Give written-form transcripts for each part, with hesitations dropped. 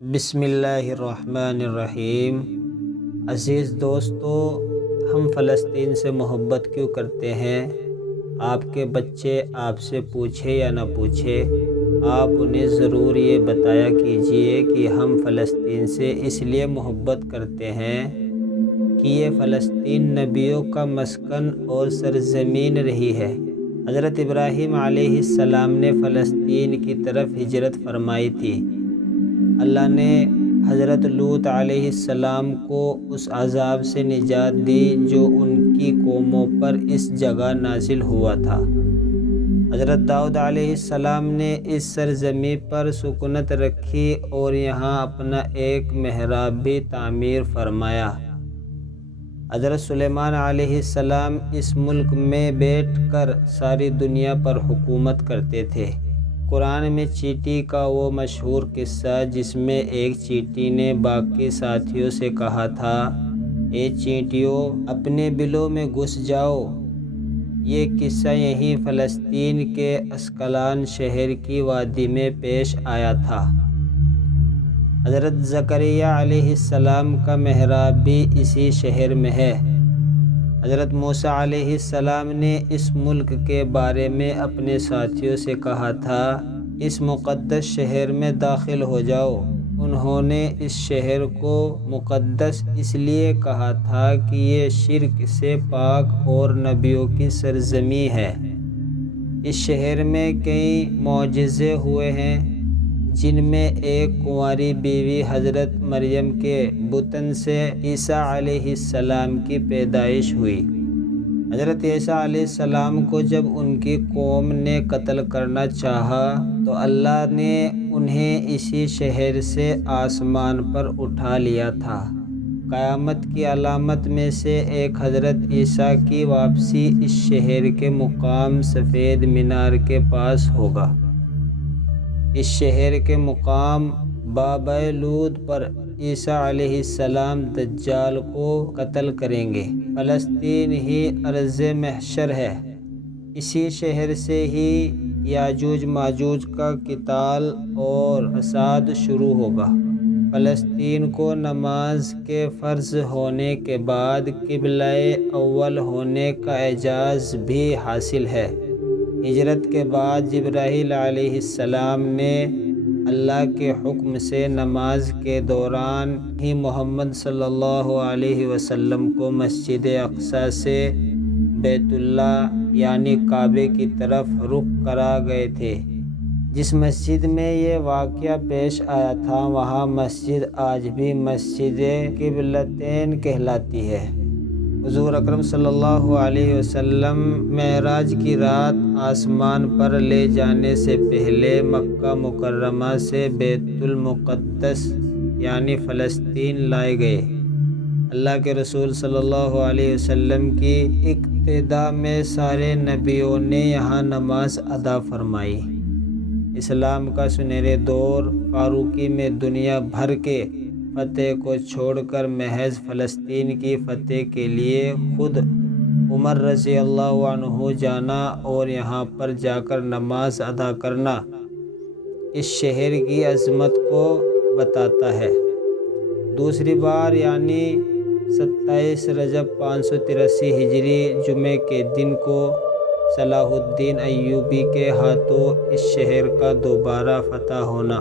بسم اللہ الرحمن الرحیم۔ عزیز دوستو، ہم فلسطین سے محبت کیوں کرتے ہیں؟ آپ کے بچے آپ سے پوچھے یا نہ پوچھے، آپ انہیں ضرور یہ بتایا کیجئے کہ ہم فلسطین سے اس لیے محبت کرتے ہیں کہ یہ فلسطین نبیوں کا مسکن اور سرزمین رہی ہے۔ حضرت ابراہیم علیہ السلام نے فلسطین کی طرف ہجرت فرمائی تھی۔ اللہ نے حضرت لوط علیہ السلام کو اس عذاب سے نجات دی جو ان کی قوموں پر اس جگہ نازل ہوا تھا۔ حضرت داؤد علیہ السلام نے اس سرزمین پر سکونت رکھی اور یہاں اپنا ایک محراب بھی تعمیر فرمایا۔ حضرت سلیمان علیہ السلام اس ملک میں بیٹھ کر ساری دنیا پر حکومت کرتے تھے۔ قرآن میں چیٹی کا وہ مشہور قصہ جس میں ایک چیٹی نے باقی ساتھیوں سے کہا تھا، اے چیٹیوں اپنے بلوں میں گھس جاؤ۔ یہ قصہ یہیں فلسطین کے اسقلان شہر کی وادی میں پیش آیا تھا۔ حضرت زکریا علیہ السلام کا محراب بھی اسی شہر میں ہے۔ حضرت موسیٰ علیہ السلام نے اس ملک کے بارے میں اپنے ساتھیوں سے کہا تھا، اس مقدس شہر میں داخل ہو جاؤ۔ انہوں نے اس شہر کو مقدس اس لیے کہا تھا کہ یہ شرک سے پاک اور نبیوں کی سرزمین ہے۔ اس شہر میں کئی معجزے ہوئے ہیں، جن میں ایک کنواری بیوی حضرت مریم کے بطن سے عیسیٰ علیہ السلام کی پیدائش ہوئی۔ حضرت عیسیٰ علیہ السلام کو جب ان کی قوم نے قتل کرنا چاہا تو اللہ نے انہیں اسی شہر سے آسمان پر اٹھا لیا تھا۔ قیامت کی علامت میں سے ایک حضرت عیسیٰ کی واپسی اس شہر کے مقام سفید مینار کے پاس ہوگا۔ اس شہر کے مقام بابا لود پر عیسیٰ علیہ السلام دجال کو قتل کریں گے۔ فلسطین ہی ارض محشر ہے۔ اسی شہر سے ہی یاجوج ماجوج کا قتال اور فساد شروع ہوگا۔ فلسطین کو نماز کے فرض ہونے کے بعد قبلہ اول ہونے کا اعزاز بھی حاصل ہے۔ ہجرت کے بعد جبرائیل علیہ السلام نے اللہ کے حکم سے نماز کے دوران ہی محمد صلی اللہ علیہ وسلم کو مسجد اقصی سے بیت اللہ یعنی کعبے کی طرف رخ کرا گئے تھے۔ جس مسجد میں یہ واقعہ پیش آیا تھا وہاں مسجد آج بھی مسجد قبلتین کہلاتی ہے۔ حضور اکرم صلی اللہ علیہ وسلم معراج کی رات آسمان پر لے جانے سے پہلے مکہ مکرمہ سے بیت المقدس یعنی فلسطین لائے گئے۔ اللہ کے رسول صلی اللہ علیہ وسلم کی اقتداء میں سارے نبیوں نے یہاں نماز ادا فرمائی۔ اسلام کا سنہرے دور فاروقی میں دنیا بھر کے فتح کو چھوڑ کر محض فلسطین کی فتح کے لیے خود عمر رضی اللہ عنہ جانا اور یہاں پر جا کر نماز ادا کرنا اس شہر کی عظمت کو بتاتا ہے۔ دوسری بار یعنی 27 رجب 583 ہجری جمعے کے دن کو صلاح الدین ایوبی کے ہاتھوں اس شہر کا دوبارہ فتح ہونا۔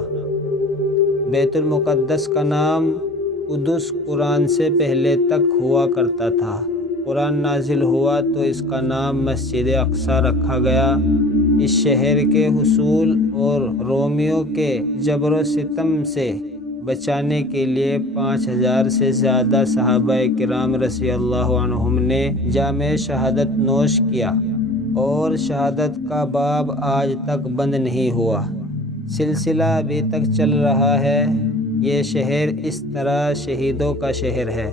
بیت المقدس کا نام قدس قرآن سے پہلے تک ہوا کرتا تھا۔ قرآن نازل ہوا تو اس کا نام مسجد اقصی رکھا گیا۔ اس شہر کے حصول اور رومیوں کے جبر و ستم سے بچانے کے لیے 5000 سے زیادہ صحابہ کرام رضی اللہ عنہم نے جام شہادت نوش کیا اور شہادت کا باب آج تک بند نہیں ہوا، سلسلہ ابھی تک چل رہا ہے۔ یہ شہر اس طرح شہیدوں کا شہر ہے۔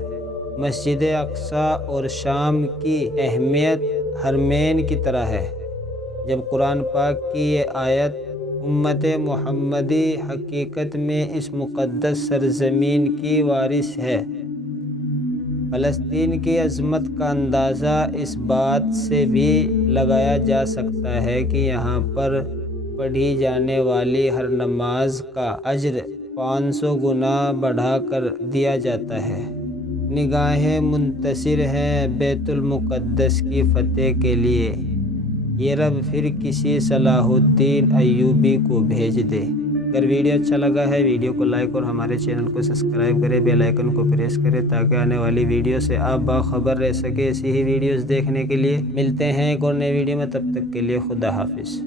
مسجد اقصی اور شام کی اہمیت حرمین کی طرح ہے۔ جب قرآن پاک کی یہ آیت امت محمدی حقیقت میں اس مقدس سرزمین کی وارث ہے۔ فلسطین کی عظمت کا اندازہ اس بات سے بھی لگایا جا سکتا ہے کہ یہاں پر پڑھی جانے والی ہر نماز کا اجر 500 گنا بڑھا کر دیا جاتا ہے۔ نگاہیں منتظر ہیں بیت المقدس کی فتح کے لیے، یہ رب پھر کسی صلاح الدین ایوبی کو بھیج دے۔ اگر ویڈیو اچھا لگا ہے ویڈیو کو لائک اور ہمارے چینل کو سبسکرائب کریں، بیل آئیکن کو پریس کریں تاکہ آنے والی ویڈیو سے آپ باخبر رہ سکیں۔ ایسی ہی ویڈیوز دیکھنے کے لیے ملتے ہیں ایک اور نئے ویڈیو میں، تب تک کے لیے خدا حافظ۔